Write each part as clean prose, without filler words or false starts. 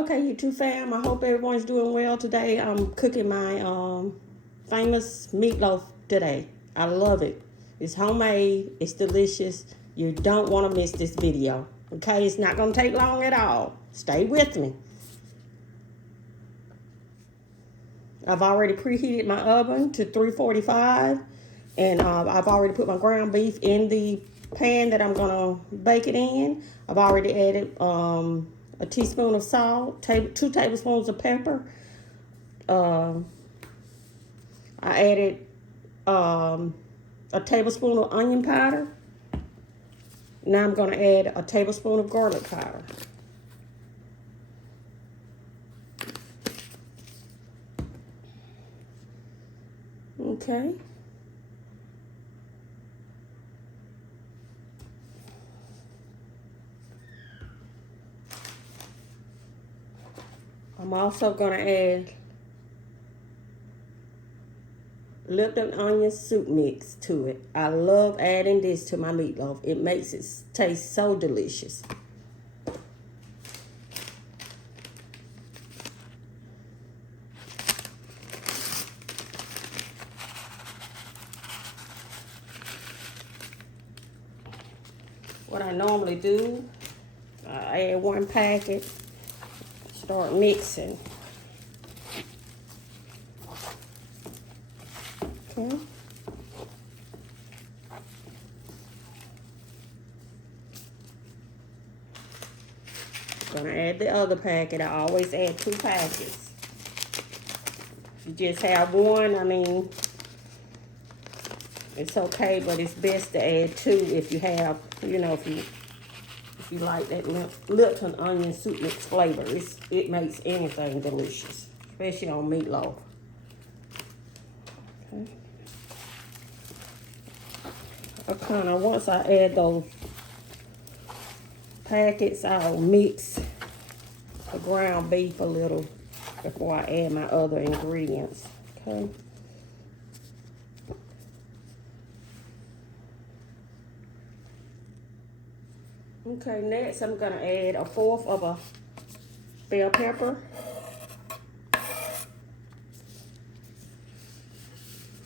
Okay, YouTube fam, I hope everyone's doing well today. I'm cooking my famous meatloaf today. I love it. It's homemade, it's delicious. You don't want to miss this video. Okay, it's not going to take long at all. Stay with me. I've already preheated my oven to 345, and I've already put my ground beef in the pan that I'm going to bake it in. I've already added a teaspoon of salt, 2 tablespoons of pepper. I added a tablespoon of onion powder. Now I'm going to add a tablespoon of garlic powder. Okay. I'm also going to add Lipton onion soup mix to it. I love adding this to my meatloaf. It makes it taste so delicious. What I normally do, I add 1 packet, start mixing. Okay. Gonna add the other packet. I always add 2 packets. If you just have 1, I mean, it's okay, but it's best to add 2 if you have, you know, if you like that Lipton onion soup mix flavor. It makes anything delicious, especially on meatloaf. Okay. Once I add those packets, I'll mix the ground beef a little before I add my other ingredients. Okay. Okay, next I'm gonna add 1/4 of a bell pepper.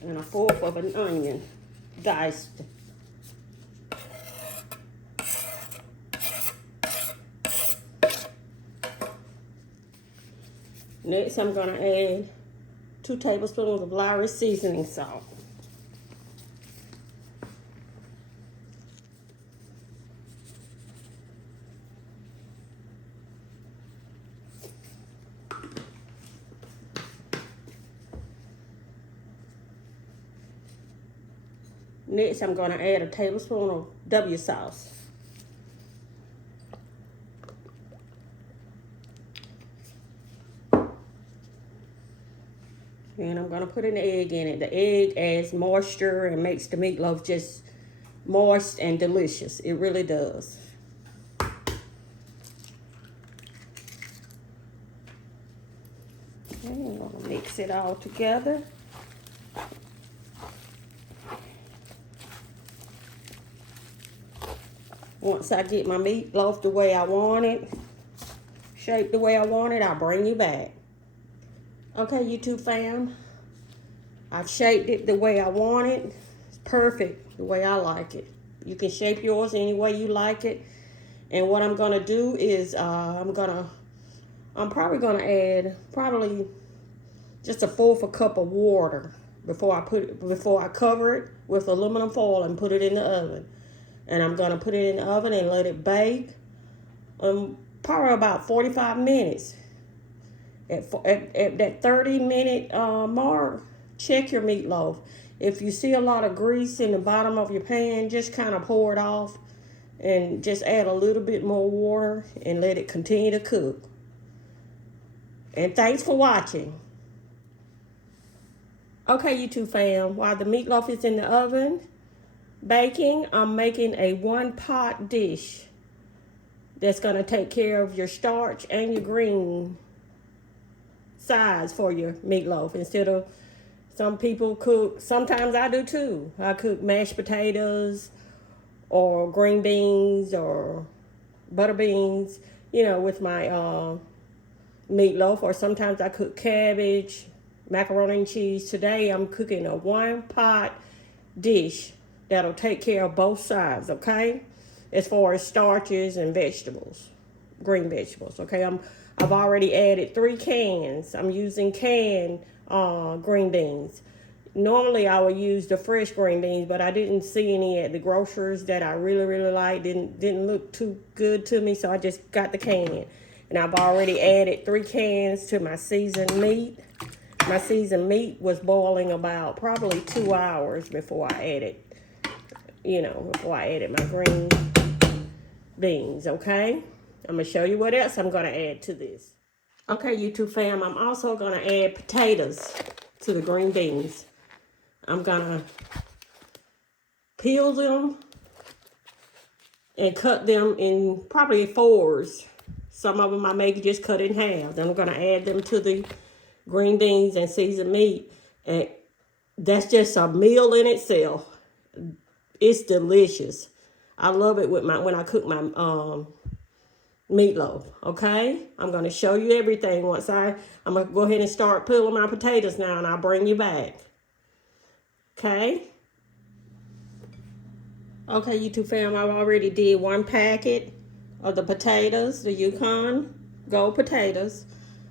And 1/4 of an onion, diced. Next, I'm going to add 2 tablespoons of Lowry seasoning salt. Next, I'm going to add a tablespoon of W sauce. And I'm going to put an egg in it. The egg adds moisture and makes the meatloaf just moist and delicious. It really does. Okay, I'm going to mix it all together. Once I get my meatloaf the way I want it, shaped the way I want it, I'll bring you back. Okay, YouTube fam, I've shaped it the way I want it. It's perfect the way I like it. You can shape yours any way you like it. And what I'm gonna do is I'm probably gonna add just 1/4 cup of water before I cover it with aluminum foil and put it in the oven. And I'm gonna put it in the oven and let it bake probably about 45 minutes. At that 30-minute mark, check your meatloaf. If you see a lot of grease in the bottom of your pan, just kind of pour it off and just add a little bit more water and let it continue to cook. And thanks for watching. Okay, YouTube fam, while the meatloaf is in the oven baking, I'm making a 1-pot dish that's going to take care of your starch and your green size for your meatloaf. Instead of, some people cook, sometimes I do too, I cook mashed potatoes or green beans or butter beans, you know, with my meatloaf, or sometimes I cook cabbage, macaroni and cheese. Today I'm cooking a one pot dish that'll take care of both sides, okay? As far as starches and vegetables, green vegetables, okay? I've already added 3 cans. I'm using canned green beans. Normally I would use the fresh green beans, but I didn't see any at the grocers that I really liked. Didn't look too good to me, so I just got the can. And I've already added 3 cans to my seasoned meat. My seasoned meat was boiling about probably 2 hours before I added, my green beans, okay? I'm gonna show you what else I'm gonna add to this. Okay, YouTube fam, I'm also gonna add potatoes to the green beans. I'm gonna peel them and cut them in probably 4s. Some of them I may just cut in half. Then I'm gonna add them to the green beans and seasoned meat. And that's just a meal in itself. It's delicious. I love it with when I cook my meatloaf, okay? I'm gonna show you everything I'm gonna go ahead and start peeling my potatoes now, and I'll bring you back. Okay? Okay, YouTube fam, I've already did 1 packet of the potatoes, the Yukon Gold potatoes.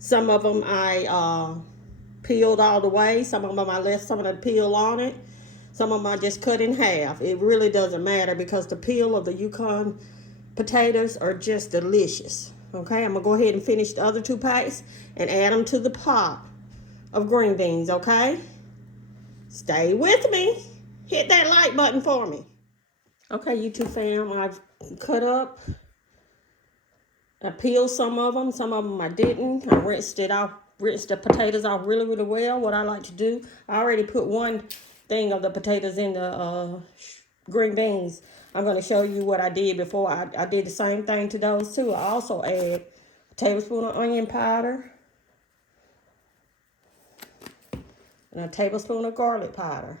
Some of them I peeled all the way. Some of them I left some of the peel on it. Some of them I just cut in half. It really doesn't matter because the peel of the Yukon potatoes are just delicious. Okay, I'm going to go ahead and finish the other 2 packs and add them to the pot of green beans, okay? Stay with me. Hit that like button for me. Okay, YouTube fam, I've cut up. I peeled some of them I didn't. I rinsed the potatoes off really well. What I like to do, I already put 1 thing of the potatoes in the green beans. I'm going to show you what I did before. I did the same thing to those 2. I also add a tablespoon of onion powder and a tablespoon of garlic powder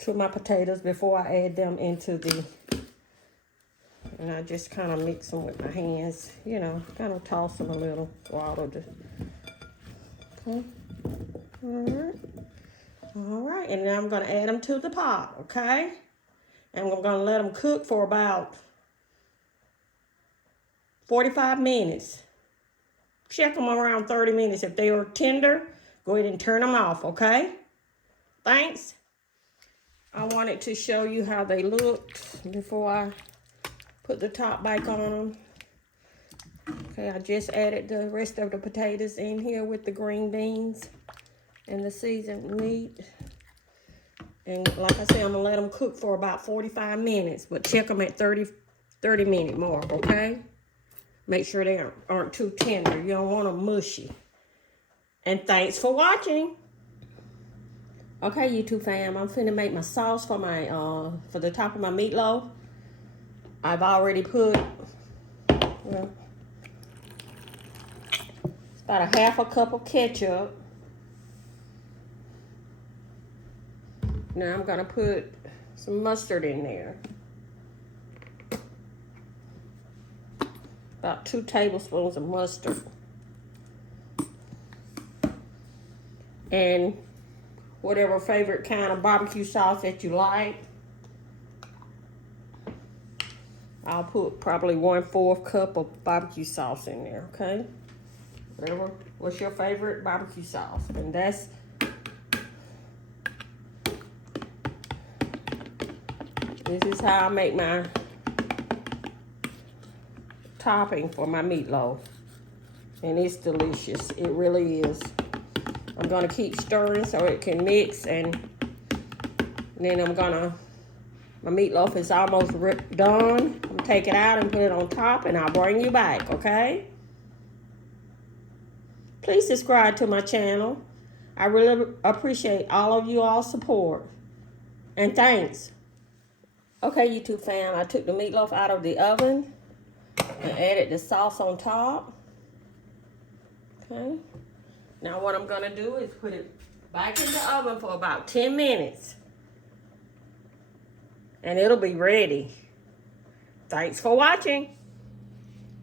to my potatoes before I add them into and I just kind of mix them with my hands, kind of toss them a little while. Okay. All right, and now I'm going to add them to the pot, okay? And I'm going to let them cook for about 45 minutes. Check them around 30 minutes. If they are tender, go ahead and turn them off, okay? Thanks. I wanted to show you how they looked before I put the top back on them. Okay, I just added the rest of the potatoes in here with the green beans and the seasoned meat. And like I said, I'm going to let them cook for about 45 minutes, but check them at 30 minute mark, okay? Make sure they aren't too tender. You don't want them mushy. And thanks for watching. Okay, YouTube fam, I'm finna make my sauce for for the top of my meatloaf. I've already put, it's about a 1/2 cup of ketchup. Now I'm gonna put some mustard in there. About 2 tablespoons of mustard. And whatever favorite kind of barbecue sauce that you like. I'll put probably 1/4 cup of barbecue sauce in there, okay? What's your favorite barbecue sauce? And this is how I make my topping for my meatloaf. And it's delicious. It really is. I'm going to keep stirring so it can mix, and then my meatloaf is almost done. I'm going to take it out and put it on top, and I'll bring you back, okay? Please subscribe to my channel. I really appreciate all of you all's support. And thanks. Okay, YouTube fam, I took the meatloaf out of the oven and added the sauce on top. Okay. Now what I'm going to do is put it back in the oven for about 10 minutes. And it'll be ready. Thanks for watching.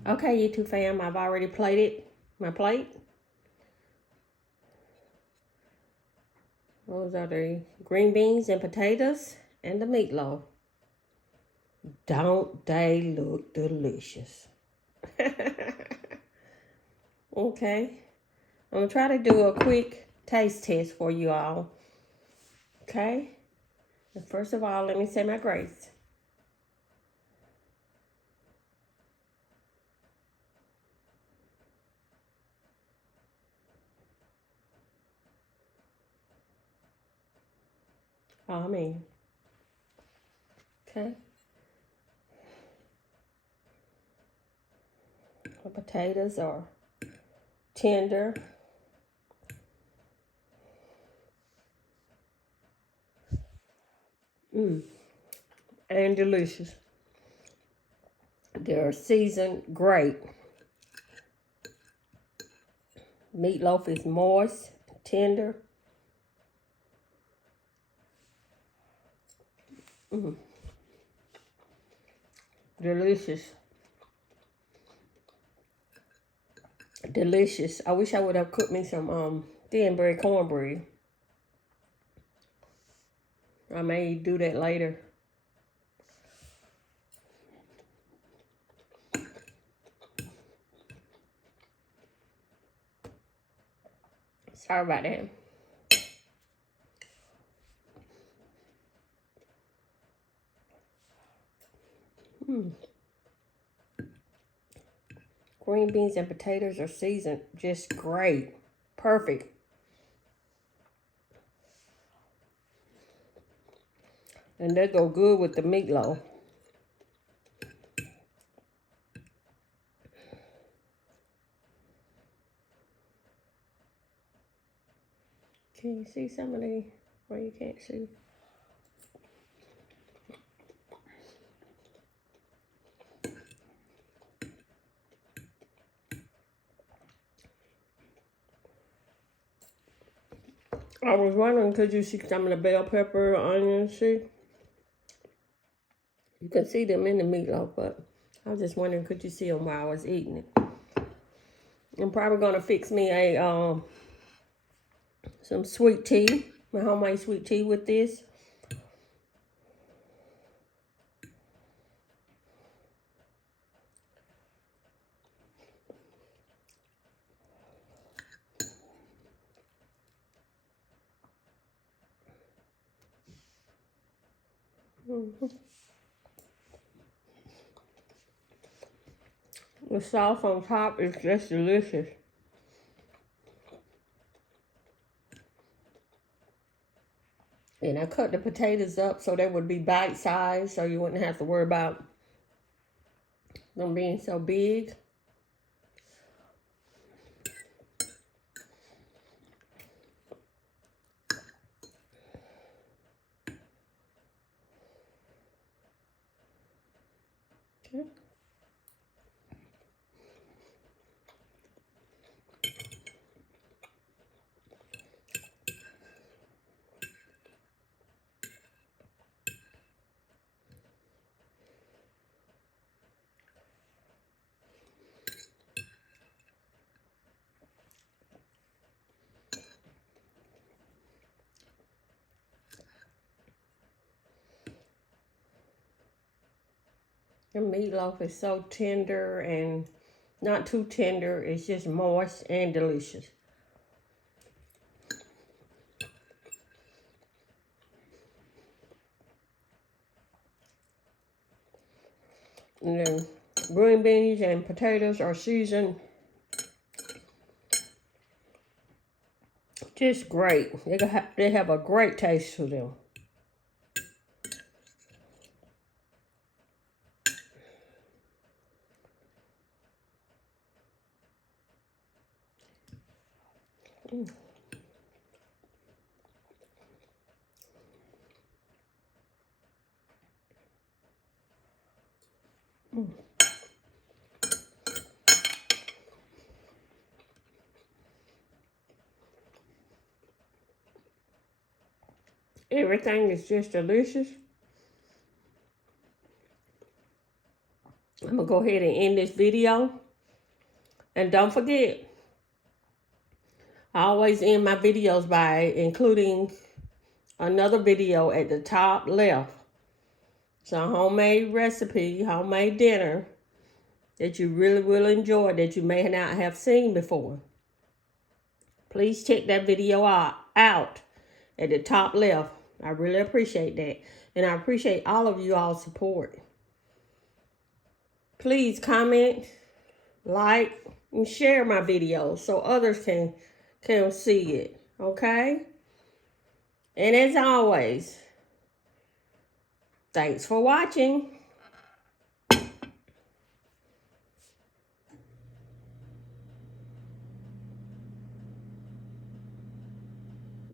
Okay, YouTube fam, I've already plated my plate. Those are the green beans and potatoes and the meatloaf. Don't they look delicious? Okay. I'm going to try to do a quick taste test for you all. Okay. And first of all, let me say my grace. Amen. Okay. The potatoes are tender. And delicious. They're seasoned great. Meatloaf is moist, tender. Delicious. Delicious. I wish I would have cooked me some thin bread cornbread. I may do that later. Sorry about that. Green beans and potatoes are seasoned just great. Perfect. And they go good with the meatloaf. Can you see some of the, or you can't see? I was wondering, could you see some of the bell pepper, onion, see? You can see them in the meatloaf, but I was just wondering, could you see them while I was eating it? I'm probably gonna fix me a some sweet tea, my homemade sweet tea with this. The sauce on top is just delicious. And I cut the potatoes up so they would be bite-sized, so you wouldn't have to worry about them being so big. Okay. The meatloaf is so tender and not too tender. It's just moist and delicious. And then green beans and potatoes are seasoned just great. They have a great taste to them. Everything is just delicious. I'm going to go ahead and end this video. And don't forget, I always end my videos by including another video at the top left. It's a homemade recipe, homemade dinner that you really will enjoy that you may not have seen before. Please check that video out at the top left. I really appreciate that. And I appreciate all of you all's support. Please comment, like, and share my videos so others can see it. Okay? And as always, thanks for watching.